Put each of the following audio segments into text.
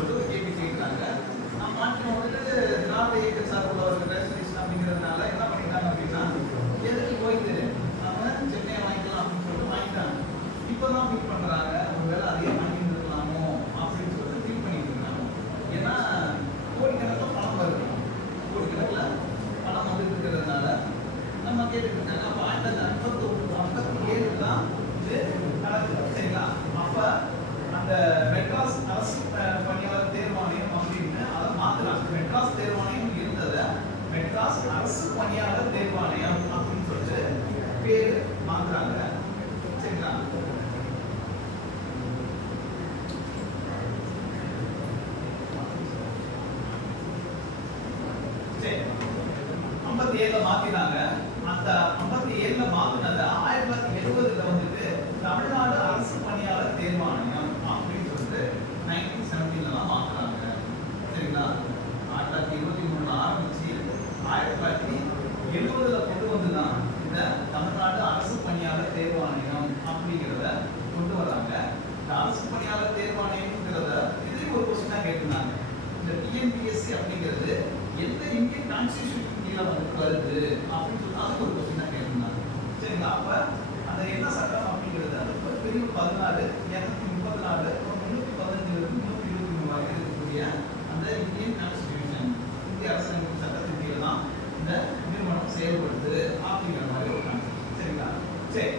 சொல்லிட்டு ஒரு கேள்வி கேட்குறாங்க. நான் மாற்றின வந்துட்டு திராவிட இயக்க சார்புள்ள ஒரு ரேஷனலிஸ்ட் அப்படிங்கிறதுனால என்ன பண்ணிட்டாங்க அப்படின்னா, எதுக்கு போயிட்டு நம்ம சென்னையை வாங்கிக்கலாம் அப்படின்னு சொல்லிட்டு வாங்கிட்டாங்க. இப்போதான் ஃபீல் பண்ணுறாங்க, ஒருவேளை அதையே வாங்கிட்டு இருக்கலாமோ அப்படின்னு சொல்லிட்டு ஃபீல் பண்ணிட்டு இருக்காங்க. ஏன்னா கோடிக்கணக்கில் பணம் வருது, கோடிக்கணக்கில் பணம் வந்துட்டு இருக்கிறதுனால நம்ம கேட்டுட்டு இருக்காங்க. அப்போ 1957 தான் இது நடக்குது, சரிங்களா? அப்போ அந்த மெட்ராஸ் அரசு பணியாளர் தேர்வாணையம் அப்படின்னு அதை மாத்துறாங்க. மெட்ராஸ் தேர்வாணையம் இருந்ததை மெட்ராஸ் அரசு பணியாளர் தேர்வாணையம் அப்படின்னு சொல்லிட்டு பேர் மாத்துறாங்க, சரிங்களா? சரி, 57 மாத்தினாங்க. அந்த 57 மாத்தினதை 1970 வந்துட்டு தமிழ்நாடு அரசு பணியாளர் தேர்வாணையம் அப்படின்னு சொல்லிட்டு 1970 மாத்துறாங்க, சரிங்களா? 1923 ஆரம்பிச்சு 1970 கொண்டு வந்துதான் இந்த தமிழ்நாடு அரசு பணியாளர் தேர்வாணையம் அப்படிங்கிறத கொண்டு வராங்க. இந்த அரசு பணியாளர் தேர்வாணையம்ங்கிறத இதுலயும் ஒரு கொஸ்டினா கேட்டிருந்தாங்க. இந்த டிஎன்பிஎஸ்சி அப்படிங்கிறது எந்த இந்தியன் கான்ஸ்டிடியூஷன் கீழே வந்து வருது அப்படின்னு சொல்லி அது ஒரு கொஸ்டினா கேட்டிருந்தாங்க, சரிங்களா? அப்ப அந்த என்ன சட்டம் அப்படிங்கிறது அது பிரிவு 14 234 315 323 வரை இருக்கக்கூடிய அந்த இந்தியன் கான்ஸ்டிடியூஷன் இந்திய அரசியலமைப்பு சட்டத்தின் கீழே தான் இந்த நிறுவனம் செயல்படுது அப்படிங்கிற மாதிரி ஒரு கான்செப்ட், சரிங்களா? சரி,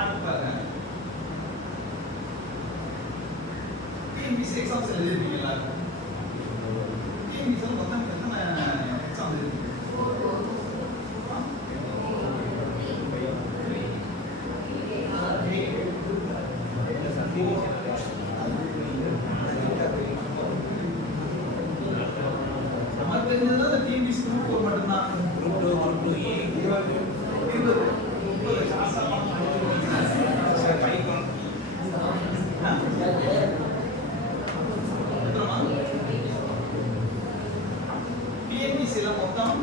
அடுத்து பாருங்க. டிஎன்பிஎஸ்சி எக்ஸாம்ஸ் எழுதிருக்கீங்க எல்லாரும். டிஎன்பிஎஸ்சி மொத்தம் எத்தனை எக்ஸாம் எழுதிருக்கீங்க? நமக்கு தெரிஞ்சது அந்த டிஎன்பிஎஸ்சி குரூப் 4 மட்டும்தான். குரூப் 2 டிஎன்பிஎஸ்சில மொத்தம்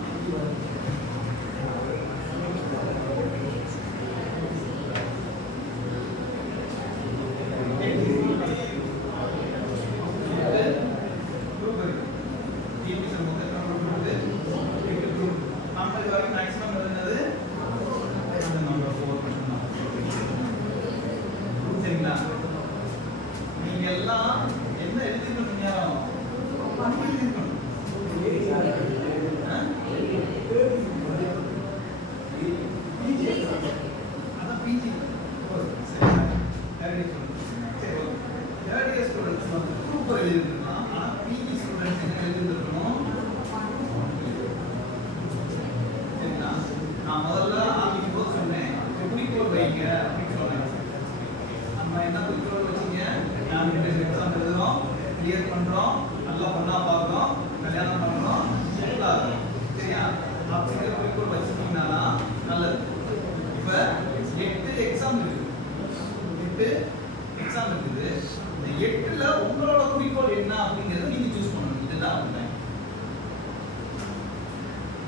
8ல உங்களோட குறிக்கோள் என்ன அப்படிங்கறத நீங்க சூஸ் பண்ணணும். இதுதான் உண்மை.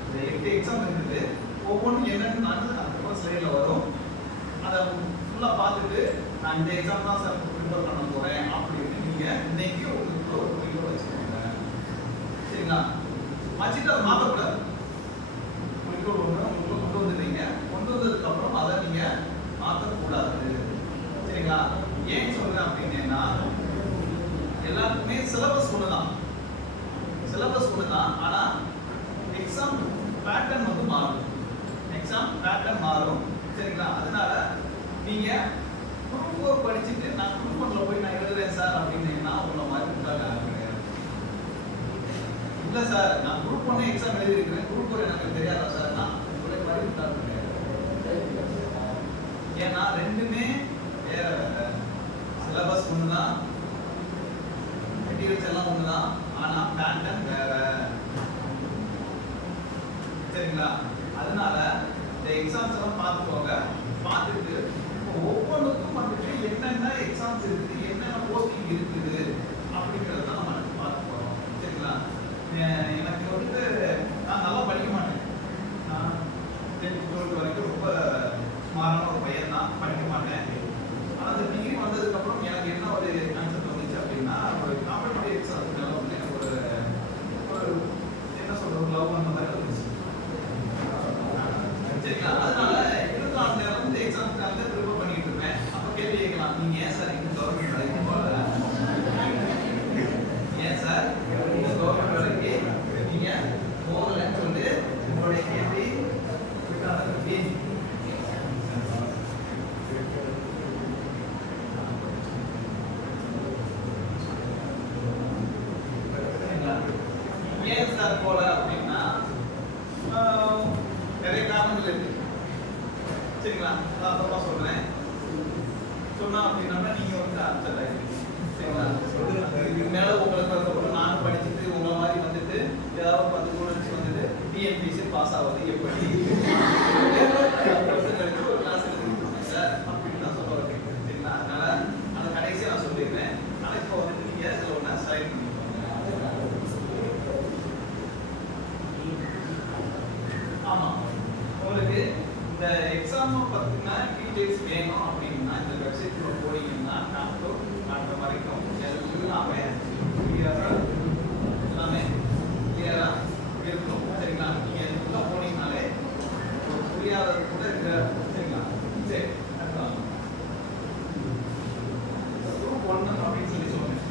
இந்த 8 எக்ஸாம் இருக்குது. ஒவ்வொன்றும் என்னன்னு நான் அடுத்த ஸ்லைட்ல வரும். அதை ஃபுல்லா பார்த்துட்டு நான் இந்த எக்ஸாம் தான் சார் ப்ரிப்பேர் பண்ண போறேன் அப்படின்னு நீங்க இன்னைக்கு உங்களுக்கு ஒரு குறிக்கோள் வச்சுக்கோங்க, சரிங்களா? வச்சுட்டு அதை மாற்றக்கூடாது. குறிக்கோள் ஒன்று உங்களுக்கு கொண்டு வந்துட்டீங்க, கொண்டு வந்ததுக்கு அப்புறம் அதை நீங்க மாற்றக்கூடாது, சரிங்களா? ஏன் சொல்றேன் அப்படின்னா எல்லாருக்குமே சிலபஸ் ஒண்ணுதான், சிலபஸ் ஒண்ணுதான். ஆனா எக்ஸாம் பேட்டர்ன் வந்து மாறும், எக்ஸாம் பேட்டர்ன் மாறும், சரிங்களா? அதனால நீங்க குரூப் 4 படிச்சுட்டு நான் குரூப் 1ல போய் நான் எழுதுறேன் சார் அப்படின்னா உங்களை மாதிரி கிடையாது. இல்ல சார் நான் குரூப் 1 எக்ஸாம் எழுதிருக்கிறேன், குரூப் 4 எனக்கு தெரியாதா சார், நான் உங்களை மாதிரி கிடையாது. ஏன்னா ரெண்டுமே வேற வேற, சிலபஸ் ஒண்ணுதான், மெட்டீரியல்ஸ் எல்லாம் ஒண்ணுதான், ஆனா பேட்டர்ன் வேற, சரிங்களா? அதனால இந்த எக்ஸாம்ஸ் எல்லாம் பார்த்துக்கோங்க. பார்த்துட்டு ஒவ்வொன்றுக்கும் வந்துட்டு என்னென்ன எக்ஸாம்ஸ் இருக்குது, என்னென்ன போஸ்டிங் இருக்குது அப்படிங்கிறத நம்ம பார்க்க போறோம், சரிங்களா? எனக்கு வந்துட்டு நான் நல்லா படிக்க மாட்டேன், நான் 10th 12th வரைக்கும் ரொம்ப ஸ்மாரான ஒரு பையன் தான், படிக்க மாட்டேன். ஆனால் அந்த டிகிரி வந்ததுக்கப்புறம் எனக்கு என்ன ஒரு கான்செப்ட் வந்துச்சு அப்படின்னா சரிங்களா? நான் அப்புறமா சொல்றேன். சொன்னா அப்படின்னா நீங்க வந்து ஆன்சர் ஆயிடுவீங்க. சரிங்களா? இதுக்கு மேல உங்களுக்கு அதுக்கப்புறம் நானும் படிச்சுட்டு உங்களை மாதிரி வந்துட்டு ஏதாவது 10 ஸ்டூடெண்ட்ஸ் வந்துட்டு டிஎன்பிஎஸ்சி பாஸ் ஆகுது எப்படி கழிச்சு ஒரு கிளாஸ் எடுத்துக்கிட்டு சார் அப்படின்னு தான் சொல்ல வரேன். சரிங்களா? அதனால அந்த கடைசியை நான் சொல்லிடுறேன். ஆனால் இப்போ வந்துட்டு நீங்க இதில் ஒன்றா செலக்ட் பண்ணிக்கோங்க. ஆமா, உங்களுக்கு இந்த எக்ஸாம் பத்தின டீடைல்ஸ் வேணும் அப்படின்னா இந்த வெப்சைட்ல போனீங்கன்னா நாம காட்டுற வரைக்கும் எல்லாமே கிளியரா இருக்கும். சரிங்களா? நீங்க இதுக்குள்ள போனீங்கனாலே புரியாதது கூட இருக்கு. சரிங்களா? சரி, அதான் குரூப் 1 அப்படின்னு சொல்லி சொல்றேன்.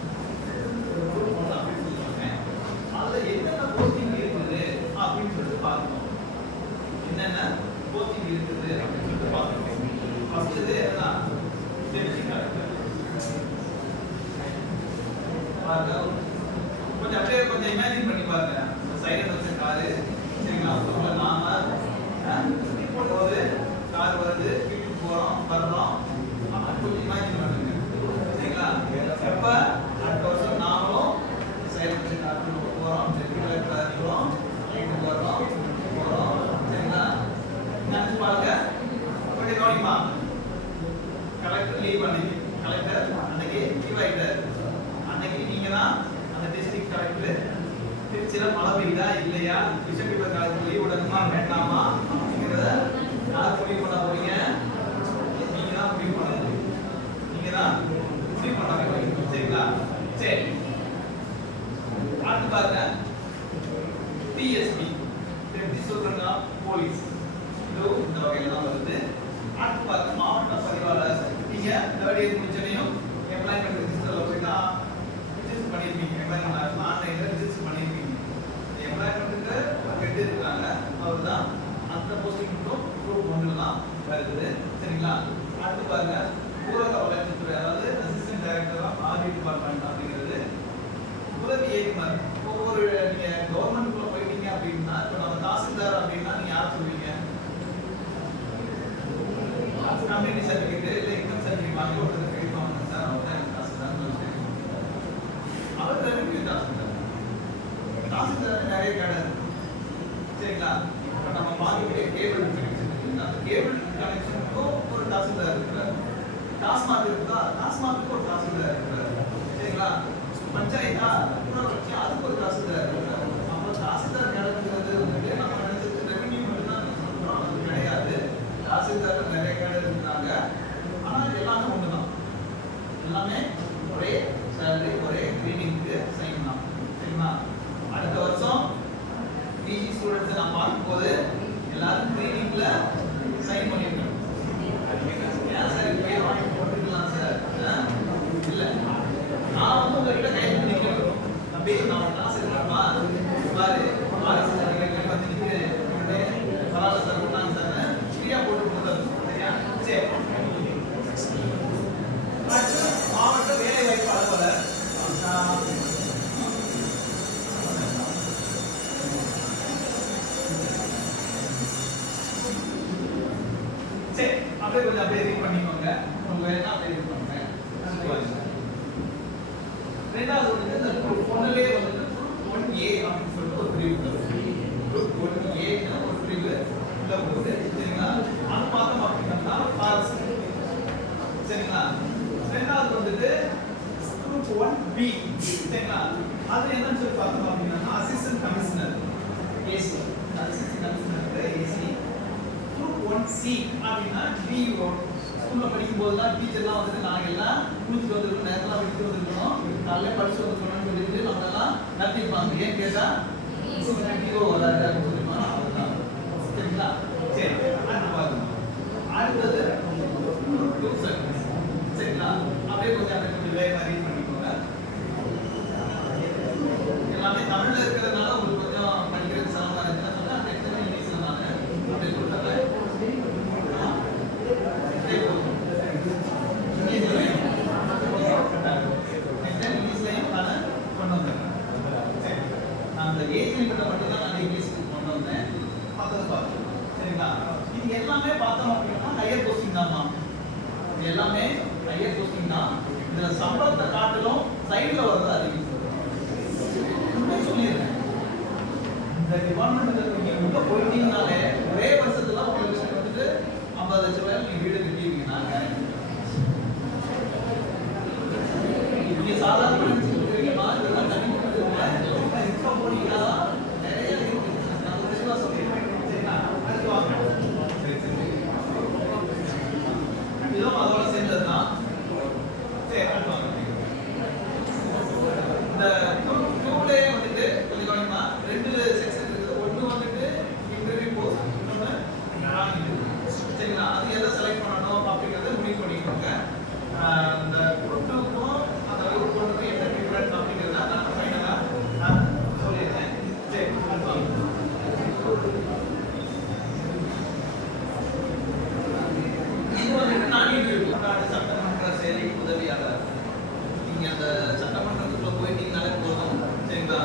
குரூப் 1 அப்படின்னு சொல்லி சொல்றேன். அதுல என்னென்ன போஸ்டிங் இருக்குது அப்படின்னு சொல்லிட்டு பார்க்கணும். என்னென்ன போஸ்டிங் இருக்குது அப்படின்னு சொல்லிட்டு பார்க்கணும். ஃபர்ஸ்ட் இது என்ன? Deputy collector. பாருங்க, கொஞ்சம் அப்படியே கொஞ்சம் இமேஜின் பண்ணி பாருங்க. சைலண்ட் வச்ச காரு, சரிங்களா? அதுக்குள்ள நாம போது கார் வருது, வீட்டுக்கு போறோம் வர்றோம். கொஞ்சம் இமேஜின் பண்ணுங்க. சரிங்களா? எப்ப அடுத்த வருஷம் நாமளும் சைலண்ட் வச்ச காருக்கு போறோம், டெப்டி கலெக்டர் இருக்கிறோம், வீட்டுக்கு வர்றோம் போறோம். சரிங்களா? நினைச்சு பாருங்க. கொஞ்சம் கவனிமா. கலெக்டர் லீவ் அன்னைக்கு, கலெக்டர் அன்னைக்கு லீவ் ஆயிட்டாரு. அன்னைக்கு நீங்க தான் அந்த டிஸ்ட்ரிக்ட் கலெக்டர் திருச்சியில மழை பெய்யுதா இல்லையா, பிஷப் பேப்பர் காலேஜ் லீவ் விடணுமா வேண்டாமா அப்படிங்கிறத யார் முடிவு பண்ண போறீங்க? நீங்க தான் முடிவு பண்ண முடியும். நீங்க தான் முடிவு பண்ண போறீங்க. சரிங்களா? சரி, அடுத்து பாருங்க. பிஎஸ்பி எப்படி சொல்றாங்க? போலீஸ். இது இந்த வகையில தான் வருது. அடுத்து பாருங்க, மாவட்ட பதிவாளர். நீங்க தேர்ட் இயர் முடிச்சனையும் எம்ப்ளாய்மெண்ட் ரெஜிஸ்டர்ல போயிட்டா ரிஜிஸ்டர் பண்ணிருப்பீங்க. எம்ப்ளாய்மெண்ட் ஆன்லைன்ல ரிஜிஸ்டர் பண்ணிருப்பீங்க. எம்ப்ளாய்மெண்ட்டுக்கு ஹெட் இருக்காங்க, அவர் தான் அந்த போஸ்டிங் மட்டும் குரூப் 1 தான் வருது. சரிங்களா? அடுத்து பாருங்க, ஊரக வளர்ச்சித்துறை, அதாவது assistant director of audit department அப்படிங்கிறது உதவி இயக்குனர். ஒவ்வொரு நீங்க கவர்மெண்ட்குள்ள போயிட்டீங்க அப்படின்னா, இப்போ நம்ம தாசில்தார் அப்படின்னா நீங்க யார் சொல்வீங்க? கம்யூனிட்டி சர்டிஃபிகேட் இல்லை இன்கம் சர்டிஃபிகேட் வாங்கி ஒருத்தர் கேட்பாங்க சார், அவர் தான் எனக்கு தாசில்தார் சொல்லுவேன். அவர் ரெவென்யூ தாசில்தார். தாசில்தார் நிறைய கடை. சரிங்களா? இப்போ நம்ம பார்க்கக்கூடிய கேபிள் கனெக்ஷன், அந்த கேபிள் கனெக்ஷனுக்கும் ஒரு தாசில்தார் இருக்கிறார். டாஸ்மாக் இருக்குதா, டாஸ்மாக்கு ஒரு தாசில்தார் இருக்கிறார். சரிங்களா? பஞ்சாயத்தா ஊராட்சி, அதுக்கு ஒரு தாசில்தார் இருக்கிறார். அப்போ தாசில்தார் நடக்கிறது வந்துட்டு நம்ம நினைச்சது ரெவென்யூ மட்டும் தான் சொல்றோம், அது கிடையாது. தாசில்தார் நிறைய கடை இருக்கிறாங்க. ஆனால் எல்லாமே ஒன்று தான், எல்லாமே ஒரே சேலரி, ஒரே கிரீனிங்க்கு சைன் தான். சரிங்களா? அடுத்த வருஷம் பிஜி ஸ்டூடெண்ட்ஸ் நான் பார்க்கும்போது எல்லாரும் கிரீனிங்ல சைன் பண்ணிருக்கணும். ஏன் சார் இப்பயே வாங்கி போட்டுக்கலாம் சார்? இல்லை, நான் வந்து உங்ககிட்ட கைது நிற்கணும். தம்பி, நான் காசு இருக்கிறப்பா பாரு, வாரிசு சர்டிஃபிகேட் வந்து நிற்கிறேன், பரவாயில்ல சார் விட்டாங்க சார், ஃப்ரீயா போட்டு கொடுத்தாரு. சரியா? சரி, மாவட்ட வேலை வாய்ப்பு அலுவலர். சரி, அப்படியே கொஞ்சம் அப்படியே ரீட் பண்ணிக்கோங்க. உங்க என்ன அப்படியே ரீட் பண்ணுங்க. ரெண்டாவது வந்து இந்த குரூப் 1லே வந்து குரூப் 1A அப்படின்னு சொல்லிட்டு ஒரு பிரிவு இருக்கு. குரூப் 1A ன்னு ஒரு பிரிவு உள்ள போகுது. சரிங்களா? அது பார்த்தோம் அப்படின்னா ஃபாரஸ்ட். சரிங்களா? ரெண்டாவது வந்துட்டு குரூப் 1B. சரிங்களா? அது என்னன்னு சொல்லி பார்த்தோம் அப்படின்னா assistant commissioner AC, assistant commissioner AC. Group 1C அப்படின்னா டிஓ. ஸ்கூல்ல படிக்கும் போதுலாம் டீச்சர்லாம் வந்துட்டு நாங்க எல்லாம் கூட்டிட்டு வந்துருக்கோம், நேரத்தில் விட்டு வந்துருக்கோம், காலையில படிச்சு வந்துருக்கோம்னு சொல்லிட்டு நம்ம எல்லாம் நடத்திருப்பாங்க. ஏன் கேட்டா டிஓ வராது அப்படின்னு சொல்லிருப்பாங்க. அதுதான். சரிங்களா? சரி, அடுத்து பாருங்க. அடுத்தது குரூப் சர்வீஸ். சரிங்களா? அப்படியே கொஞ்சம் அதை கொஞ்சம் வேகமாக ரீட் பண்ணிக்கோங்க. எல்லாமே தமிழ்ல இருக்கிறதுனால உங்களுக்கு கொஞ்சம் படிக்கிறது சிரமமா இருக்குன்னு சொன்னா அந்த இடத்துல இங்கிலீஷ்ல நான் அப்படியே சொல்றேன். இங்கிலீஷ்லையும் நான் கொண்டு வந்துடுறேன். சரி, அந்த ஏஜ் லிமிட்டை மட்டும் தான் நான் இங்கிலீஷ்க்கு கொண்டு எல்லாமே ஐஎஸ் கொஸ்டின் தான். இந்த சம்பளத்தை காட்டிலும் சைடில் வர்றது அதிகம். சொல்லிடுறேன், இந்த டிபார்ட்மெண்ட் நீங்க உள்ள போயிட்டீங்கனாலே ஒரே வருஷத்துல உங்களுக்கு வந்துட்டு 50 லட்சம் ரூபாய் நீங்க வீடு கட்டிடுவீங்க. நாங்க இப்படி சாதாரண நினைச்சுக்கிறீங்களா? இதெல்லாம் தனி இப்போ போனீங்கன்னா நிறைய இருக்கு. நான் தெளிவா சொல்லிடுறேன். சரிங்களா? அடுத்து வாங்க. இதுவும் அதோட சேர்ந்தது தான். சரி, அடுத்து வாங்க. இந்த டூலே வந்துட்டு கொஞ்சம் கவனிமா 2 செக்ஷன் இருக்குது. ஒன்று வந்துட்டு இன்டர்வியூ போஸ்ட், இன்னொன்று சரிங்களா? அது எதை செலக்ட் பண்ணணும் அப்படிங்கிறத முடிவு பண்ணிக்கோங்க. இந்த குரூப் 2க்கும் அந்த குரூப் 1க்கும் என்ன டிஃபரன்ஸ் அப்படிங்கிறத நான் ஃபைனலாக சொல்லிடுறேன். சரி, இது வந்துட்டு நான் இன்டர்வியூ சட்டமன்ற செயலி உதவியாளர். நீங்க அந்த சட்டமன்றத்துக்குள்ள போயிட்டீங்கனாலே போதும். சரிங்களா?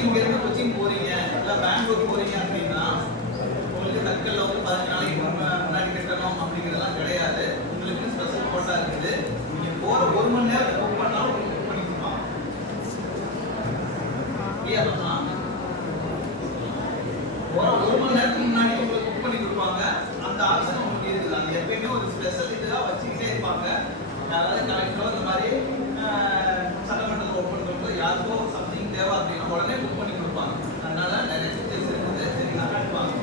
இங்க இருந்து கொச்சின் போறீங்க இல்ல பெங்களூர் போறீங்க அப்படின்னா உங்களுக்கு தக்கல்ல வந்து 15 நாளைக்கு முன்னாடி கட்டணும் அப்படிங்கிறதெல்லாம் கிடையாது. உங்களுக்கு ஸ்பெஷல் கோட்டா இருக்குது. நீங்க போற 1 மணி நேரம் புக் பண்ணாலும் புக் பண்ணிக்கலாம். போற 1 மணி நேரத்துக்கு முன்னாடி உங்களுக்கு புக் பண்ணி கொடுப்பாங்க. அந்த ஆப்ஷன் உங்களுக்கு இருக்குது. அது எப்பயுமே ஒரு ஸ்பெஷல் இதுதான் வச்சுக்கிட்டே இருப்பாங்க. அதாவது கலெக்டரோ இந்த மாதிரி சட்டமன்றத்தில் ஓப்பன் பண்ணுறது யாருக்கோ சம்திங் தேவை அப்படின்னா உடனே புக் பண்ணி கொடுப்பாங்க. அதனால நிறைய டீச்சர்ஸ் இருக்குது. சரிங்களா? கட்டுவாங்க.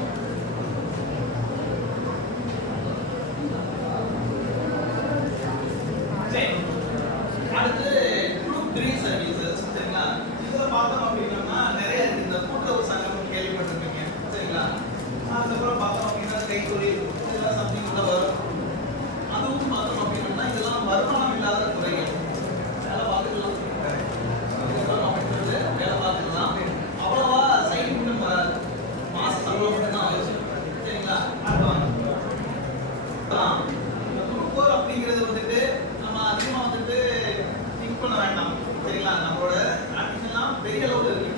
சரி, அடுத்து குரூப் 3 சர்வீசஸ். சரிங்களா? இதில் பார்த்தோம் அப்படின்னா நிறைய இந்த கூட்டுறவு சங்கம் கேள்விப்பட்டிருக்கீங்க. சரிங்களா? அதுக்கப்புறம் பார்த்தோம் அப்படின்னா கைத்தொழில் இதெல்லாம் சம்திங் உள்ள வரும். அதுவும் பார்த்தோம் அப்படின்னா இதெல்லாம் வருமானம் இல்லாத துறைகள். வேலை பார்த்துக்கலாம், வேலை பார்த்துக்கலாம். அவ்வளவா சைடு மட்டும் வராது. மாச சம்பளம் மட்டும் தான் ஆலோசனை. சரிங்களா? இந்த குரூப் 4 அப்படிங்கிறது வந்துட்டு நம்ம அதிகமாக வந்துட்டு திங்க் பண்ண வேண்டாம். சரிங்களா? நம்மளோட ஆம்பிஷன்லாம் பெரிய அளவில் இருக்கு.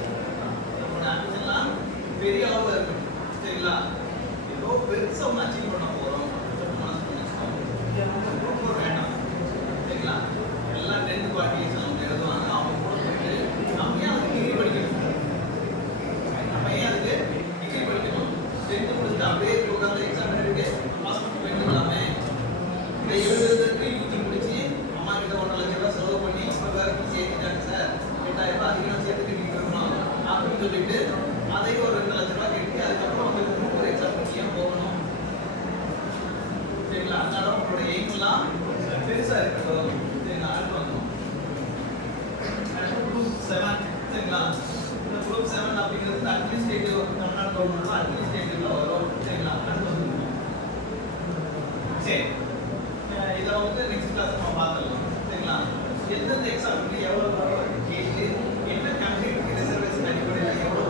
நம்மளோட ஆம்பிஷன்லாம் பெரிய அளவில் இருக்கு. சரிங்களா? ஏதோ பெருசாக ஒன்று அச்சீவ் பண்ண போகிறோம் குரூப் 4 வேண்டாம். சரிங்களா? எல்லாம் 10th குவாலிஃபிகேஷன் எழுதுவாங்க. அவங்க கூட போயிட்டு நம்ம ஏன் அதுக்கு டிகிரி படிக்கணும்? நம்ம ஏன் அதுக்கு டிகிரி படிக்கணும்? 10th முடிச்சுட்டு அப்படியே உட்காந்து எக்ஸாம் எழுதிட்டு பாஸ் பண்ணி போயிட்டுலாமே. இதை எழுதுறதுக்கு யூஜி முடிச்சு அம்மா கிட்ட 1.5 லட்சம் ரூபாய் செலவு பண்ணி இப்போ வேறு சேர்த்துட்டாங்க சார், 8000 ரூபாய் அதிகம் சேர்த்துட்டு நிற்கணும் அப்படின்னு சொல்லிட்டு அதை ஒரு 2 லட்சம் ரூபாய் கட்டி அதுக்கப்புறம் வந்து ஒரு எக்ஸாம் ஏன் போகணும்? சரிங்களா? அதனால உங்களோட எய்ம்லாம் பெருசா இருக்கட்டும். சரிங்களா? அடுத்து வந்தோம் குரூப் 7. சரிங்களா? இந்த குரூப் 7 அப்படிங்கிறது அட்மினிஸ்ட்ரேட்டிவ் தமிழ்நாடு கவர்மெண்ட் அட்மினிஸ்ட்ரேட்டிவ்ல வரும். சரிங்களா? அடுத்து வந்து சரி, இதை வந்து நெக்ஸ்ட் கிளாஸ் நம்ம பார்த்துக்கலாம். சரிங்களா? எந்தெந்த எக்ஸாமுக்கு எவ்வளோ கேட்டு என்ன கம்ப்ளீட் ரிசர்வேஷன் அடிப்படையில் எவ்வளோ